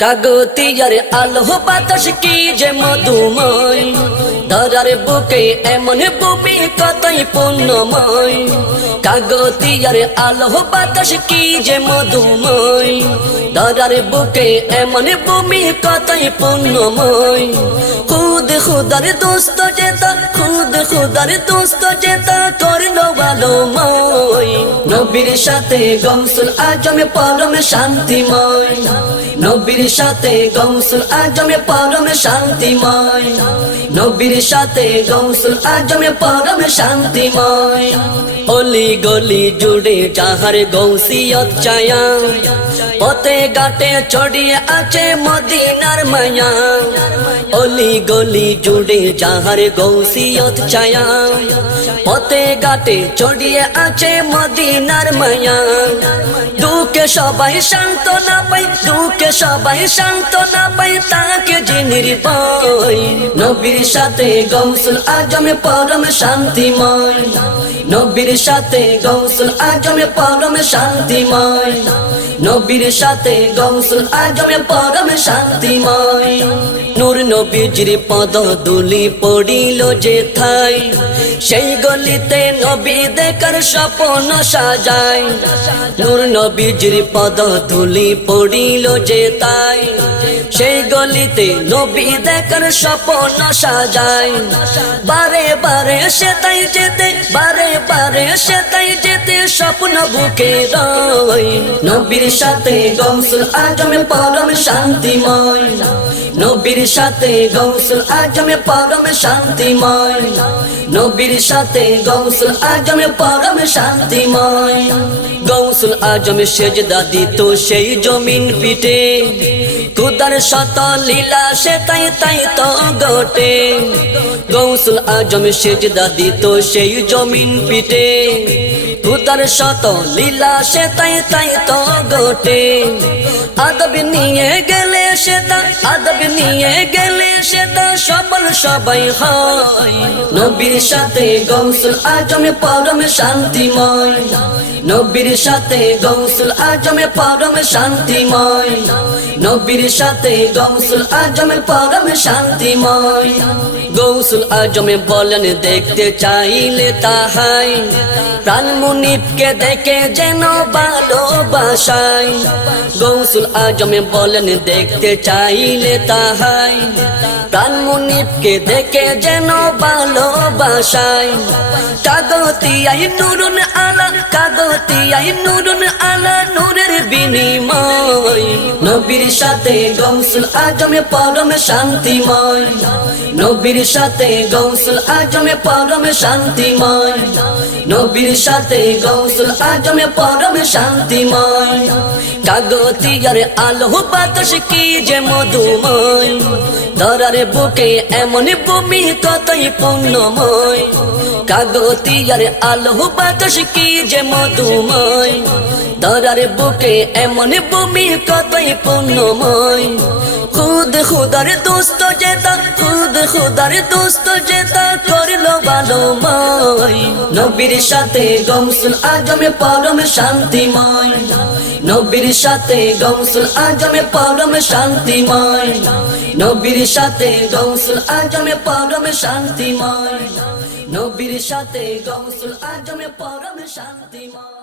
কাগতিয়ার আলো বাতাস কি যে মধুময়, ধরার বুকে এমন বুবি কতই পূর্ণময়। কাগতিয়ার আলো বাতাস কি যে মধুময়, ধরার বুকে এমন বুবি কতই পূর্ণময়। খুদ খুদার দোস্ত যেতা, খুদ খুদার দোস্ত যেতা করলো ভালোময়। নবীর সাথে গৌসুল আজমে পরম শান্তিময়, নবীর সাথে গৌসুল আজমে পরম শান্তিময়, নবীর সাথে গৌসুল আজমে পরম শান্তিময়। অলি গলি জুড়ে যাহার গৌসিয়ত ছায়া, পথে ঘাটে ছড়িয়ে আছে মদিনার মায়া। অলি গলি জুড়ে যাহার গৌসিয়ত ছায়া, পথে ঘাটে ছড়িয়ে আছে মদিনার মায়া। দুঃখে সবাই সান্ত্বনা পাই, দুঃখে সবাই সান্ত্বনা পাই তাকে যে নির্ভয়। নবীর সাথে গৌসুল আজমে পরম শান্তিময়, নবীর সাথে গৌসুল আজমে পরম শান্তিময়, নবীর সাথে গৌসুল আজমে পরম শান্তিময়। নূর নবীজির পদ দুলি পড়িল যে ঠাই, সেই গলিতে নবী দেখার স্বপ্ন সাজায়। নূর নবীজির পদ দুলি পড়িল যে তাই, সেই গলিতে নবী দেখার স্বপ্ন সাজায়। বারে বারে সে তাই যেতে, বারে বারে সে তাই যেতে স্বপ্ন বুকে রয়। নবীর সাথে গৌসুল আজমে পরম শান্তিময়, নবীর সাথে গৌসুল আজমে পরম শান্তিময়, নবীর সাথে গৌসুল আজমে পরম শান্তিময়। গৌসুল আজমে সেজদা দিত সেই জমিন পিটে, খুদার শত লীলা সে তাই তাই তো ঘটে। গৌসুল আজমে সেজদা দিত সেই জমিন পিটে, খুদার শত লীলা সে তাই তাই তো ঘটে। আদব নিয়ে গেলে সেটা, আদব নিয়ে গেলে সেটা সফল সবাই হয়। নবীর সাথে গৌসুল আজমে পরম শান্তিময়, নবীর সাথে গৌসুল আজমে পরম শান্তিময়, নবীর সাথে গৌসুল আজমে পরম শান্তিময়। গৌসুল আজমে বলেন দেখতে চাইলে তাহাই, প্রাণ মুনিবকে দেখে যেন ভালোবাসায়। গৌসুল আজমে বলেন দেখতে চাইলে তাহাই, প্রাণ মুনিবকে দেখে যেন ভালোবাসায়। কাগতিয়াই নুরুন আলা, কাগতিয়াই নুরুন আলা নূরের বিনিময়। নবীর সাথে গৌসুল আজমে পরম শান্তিময়, নবীর সাথে গৌসুল আজমে পরম শান্তিময়, নবীর সাথে গৌসুল আজমে পরম শান্তিময়। কাগতিয়ার আলো বাতাস কি যে মধুময়, ধরার বুকে এমন ভূমি কতই পূর্ণময়। কাগতিয়ার আলো বাতাস কি যে মধুময়, ধরার বুকে এমন ভূমি কতই পূর্ণময়। খুদ খুদার দোস্ত যেতা, খুদ খুদার দোস্ত যেতা করলো ভালোময়। নবীর সাথে গৌসুল আজমে পরম শান্তিময়, নবীর সাথে গৌসুল আজমে পরম শান্তিময়, নবীর সাথে গৌসুল আজমে পরম শান্তিময়, নবীর সাথে গৌসুল আজমে পরম শান্তিময়।